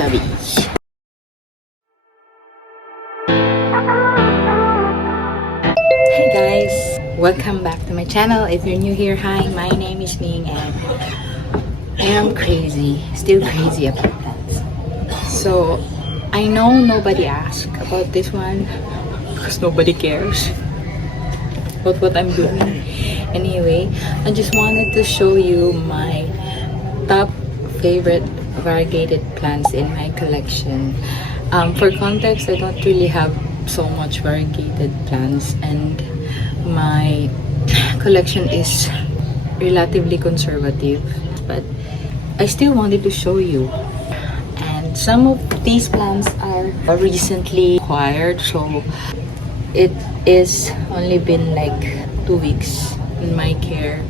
Chavi. Hey guys, welcome back to my channel. If you're new here, hi, my name is Ming and I am still crazy about that. So I know nobody asked about this one because nobody cares about what I'm doing. Anyway, I just wanted to show you my top favorite variegated plants in my collection. For context, I don't really have so much variegated plants and my collection is relatively conservative, but I still wanted to show you. And some of these plants are recently acquired, so it is only been like 2 weeks in my care,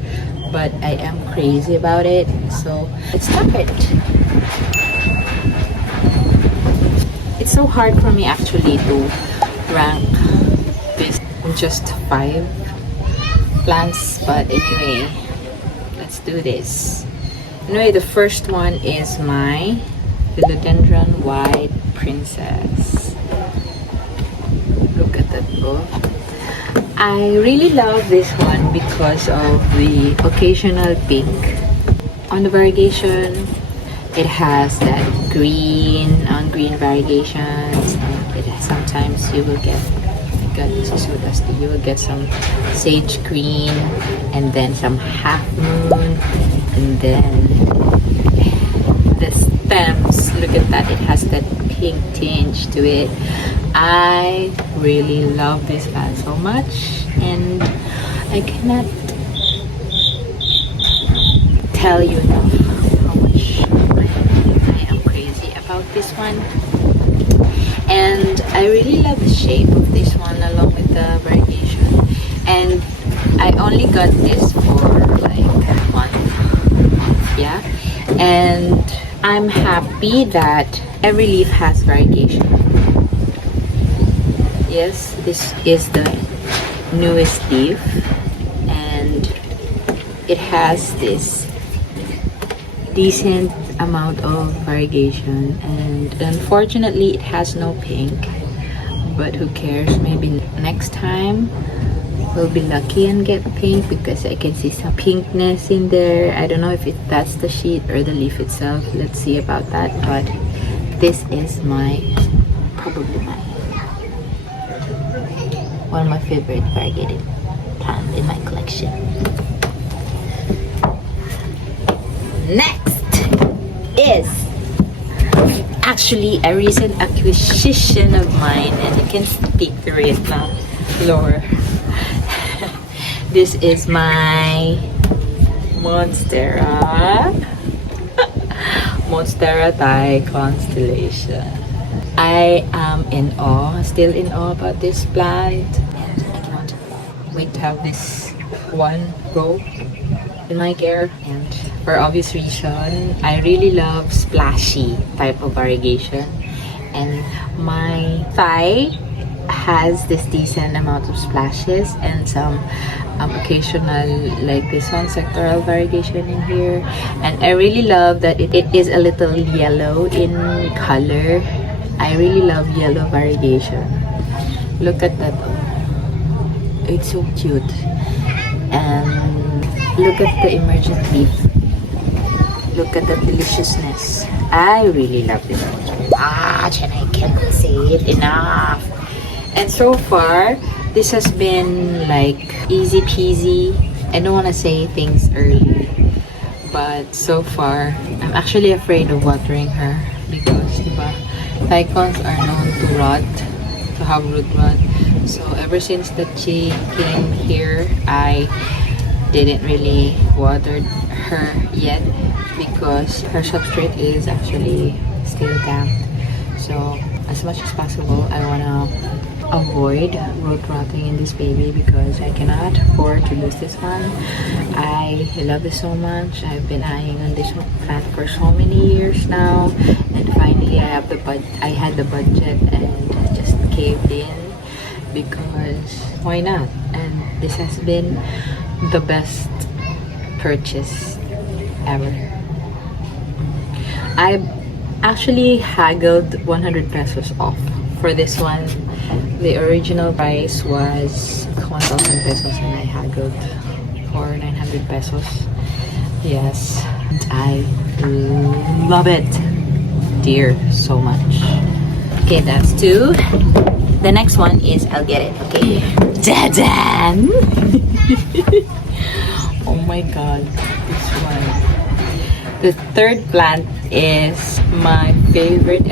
but I am crazy about it, so let's start it. It's so hard for me actually to rank this in just 5 plants, but anyway, let's do this. Anyway, the first one is my Philodendron White Princess. Look at that book. I really love this one because of the occasional pink on the variegation. It has that green on green variegations, and it has, sometimes you will get, oh my god, this is so dusty, you will get some sage green and then some half moon, and then the stems, look at that, it has that pink tinge to it. I really love this plant so much, and I cannot tell you enough how much I am crazy about this one. And I really love the shape of this one along with the variegation. And I only got this for like 1 month, yeah. And I'm happy that every leaf has variegation. Yes, this is the newest leaf, and it has this decent amount of variegation, and unfortunately it has no pink, but who cares, maybe next time we'll be lucky and get pink, because I can see some pinkness in there. I don't know if that's the sheet or the leaf itself, let's see about that. But this is probably one of my favorite variegated plants in my collection. Next is actually a recent acquisition of mine, and you can speak through it now, Lore. This is my Monstera Monstera Thai Constellation. I am in awe, still in awe about this plant, and I cannot wait to have this one go in my care. And for obvious reason, I really love splashy type of variegation, and my Thai has this decent amount of splashes and some occasional, like this one, sectoral variegation in here. And I really love that it is a little yellow in color. I really love yellow variegation. Look at that, it's so cute. And look at the emergent leaf. Look at the deliciousness. I really love this one so much, and I cannot say it enough. And so far, this has been like easy peasy. I don't want to say things early, but so far, I'm actually afraid of watering her because Thai cons are known to rot, to have root rot. So ever since that she came here, I didn't really water her yet because her substrate is actually still damp. So as much as possible, I want to avoid root rotting in this baby because I cannot afford to lose this one. I love this so much. I've been eyeing on this plant for so many years now, and finally I had the budget and just caved in because why not? And this has been the best purchase ever. I actually haggled 100 pesos off for this one. The original price was 1,000 pesos and I haggled for 900 pesos. Yes, I love it, dear, so much. Okay, that's two. The next one is I'll get it. Okay, Dadan. Oh my god, this one. The third plant is my favorite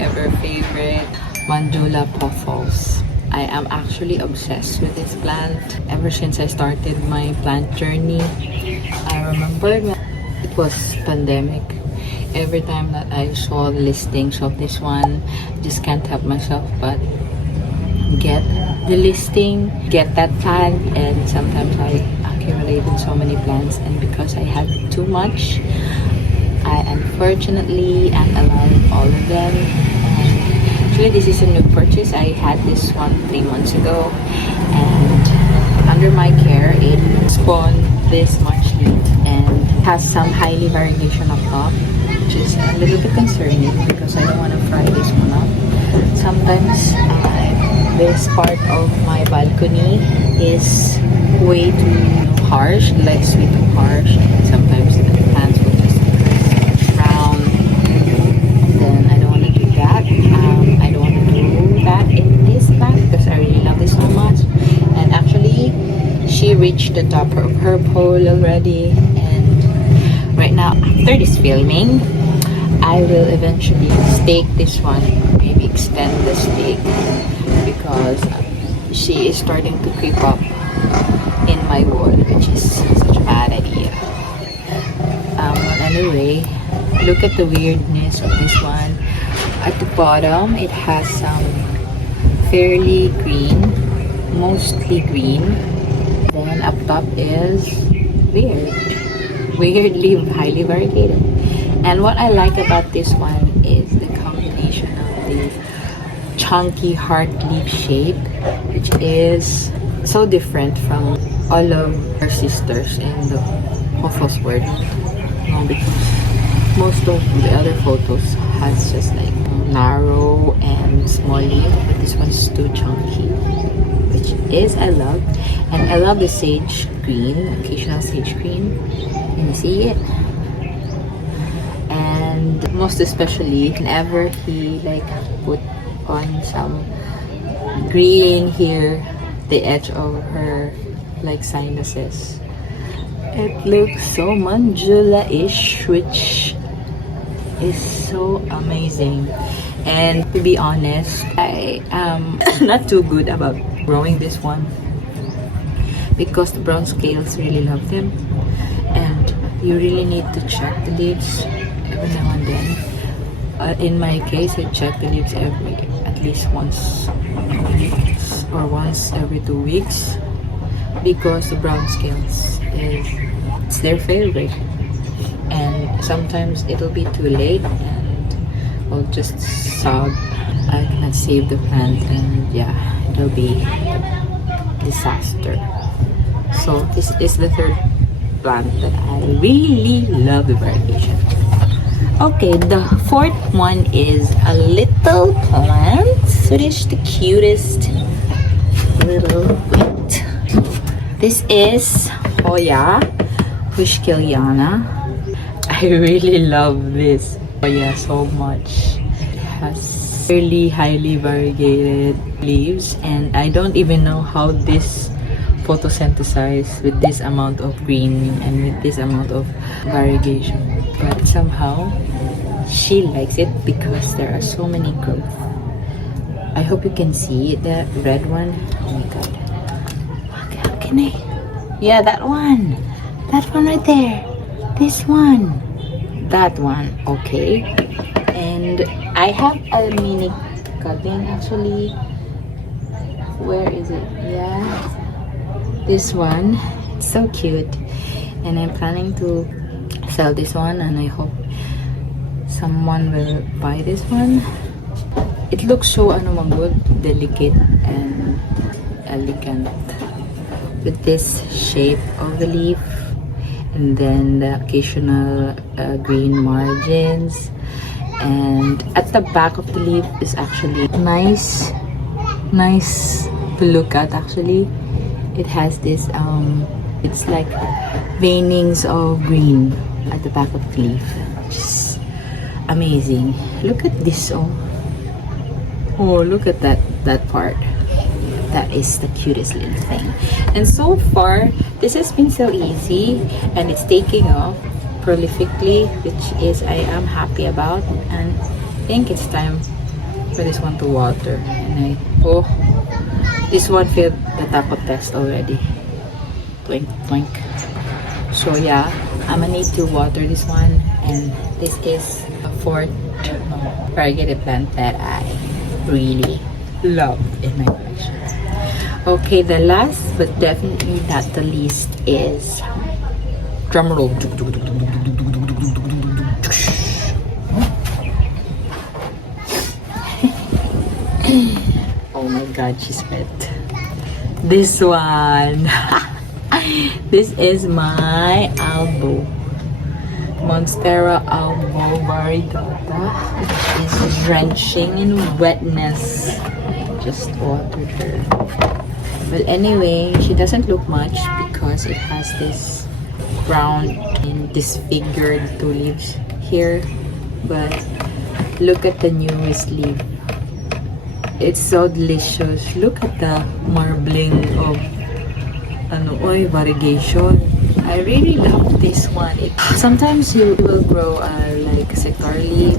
Mandula Puffles. I am actually obsessed with this plant ever since I started my plant journey. I remember it was pandemic. Every time that I saw the listings of this one, just can't help myself but get the listing, get that plant, and sometimes I accumulated so many plants, and because I had too much, I unfortunately am allowed all of them. Actually, this is a new purchase. I had this one 3 months ago, and under my care, it spawned this much leaf and has some highly variegation up top, which is a little bit concerning because I don't want to fry this one up. Sometimes this part of my balcony is way too harsh, like sweet too harsh, and sometimes the plants will just brown. Then I don't want to do that. I don't want to do that in this plant because I really love this so much. And actually, she reached the top of her pole already, and right now after this filming, I will eventually stake this one, maybe extend the stake, because she is starting to creep up in my wall, which is such a bad idea. Anyway, look at the weirdness of this one. At the bottom, it has some fairly green, mostly green. Then up top is weirdly highly variegated. And what I like about this one is the combination of the chunky heart leaf shape, which is so different from all of her sisters in the Puffles world. Because most of the other photos has just like narrow and small leaf, but this one's too chunky, which is I love. And I love the sage green, occasional sage green. Can you see it? And most especially whenever he like put on some green here, the edge of her like sinuses, it looks so Mandula-ish, which is so amazing. And to be honest, I am not too good about growing this one because the brown scales really love them, and you really need to check the leaves every now and then. In my case, I check the leaves at least once a week or once every 2 weeks, because the brown scales it's their favorite, and sometimes it'll be too late and I'll just sob. I cannot save the plant, and yeah, it'll be disaster. So this is the third plant that I really love the variegation. Okay, the fourth one is a little plant. So this is the cutest little plant. This is Hoya, Kiliana. I really love this Hoya so much. It has really highly variegated leaves, and I don't even know how this photosynthesize with this amount of green and with this amount of variegation, but somehow she likes it because there are so many growth. I hope you can see the red one. Oh my god, how can I? Yeah, that one right there, this one, that one. Okay, and I have a mini cutting actually. Where is it? Yeah, this one. It's so cute, and I'm planning to sell this one, and I hope someone will buy this one. It looks so good, delicate and elegant, with this shape of the leaf, and then the occasional green margins, And at the back of the leaf is actually nice to look at. Actually, it has this it's like veinings of green at the back of the leaf, which is amazing. Look at this. Oh, look at that part. That is the cutest little thing. And so far, this has been so easy, and it's taking off prolifically, which is I am happy about. And I think it's time for this one to water. And this one failed the taco test already. Twink twink. So yeah, I'm gonna need to water this one, and this is a fourth variegated plant that I really love in my collection. Okay, the last but definitely not the least is drumroll. Oh my god, she's wet. This one. This is my Albo Monera Albo Variegated, which is drenching in wetness. Just watered her. Well, anyway, she doesn't look much because it has this brown and disfigured two leaves here. But look at the newest leaf. It's so delicious. Look at the marbling of variegation. I really love this one. Sometimes you will grow like a sector leaf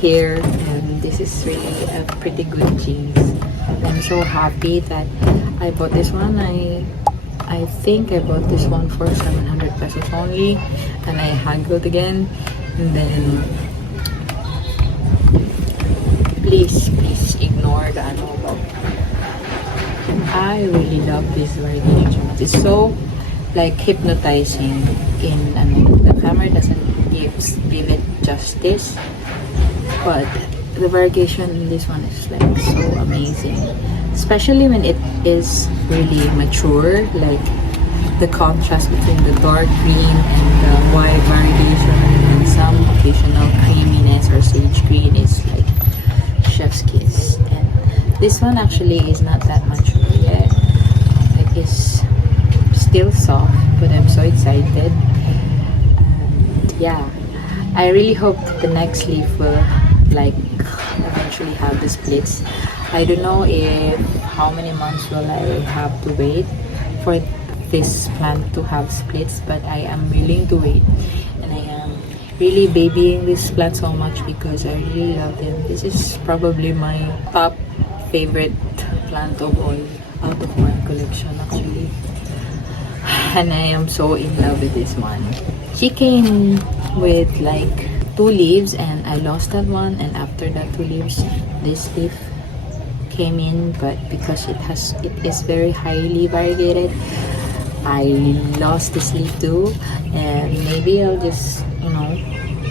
here, and this is really a pretty good genes. I'm so happy that I bought this one. I think I bought this one for 700 pesos only, and I haggled again. And then please ignore the I really love this variegation. It's so like hypnotizing. The camera doesn't give it justice, but the variegation in this one is like so amazing, especially when it is really mature. Like the contrast between the dark green and the white variegation, and some occasional creaminess or sage green is like chef's kiss. And this one actually is not that mature yet. It is still soft, but I'm so excited. And yeah, I really hope that the next leaf will like eventually have the splits. I don't know how many months will I have to wait for this plant to have splits, but I am willing to wait, and I am really babying this plant so much because I really love them. This is probably my top favorite plant of all out of my collection actually, and I am so in love with this one. She came with like 2 leaves, and I lost that one, and after that 2 leaves, this leaf came in, but because it is very highly variegated, I lost this leaf too. And maybe I'll just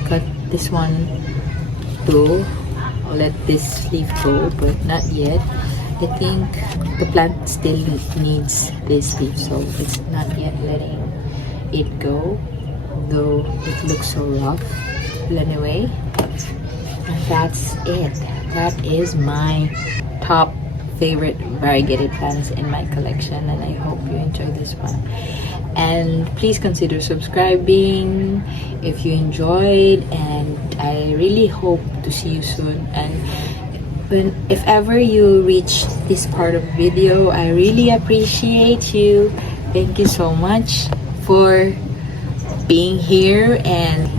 cut this one too. I'll let this leaf go, but not yet. I think the plant still needs this leaf, so it's not yet letting it go, though it looks so rough. But anyway, that's it. That is my top favorite variegated plants in my collection, and I hope you enjoy this one. And please consider subscribing if you enjoyed, and I really hope to see you soon. And if ever you reach this part of the video, I really appreciate you. Thank you so much for being here, and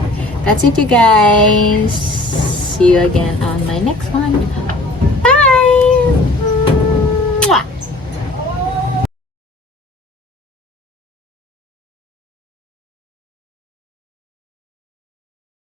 that's it, you guys. See you again on my next one.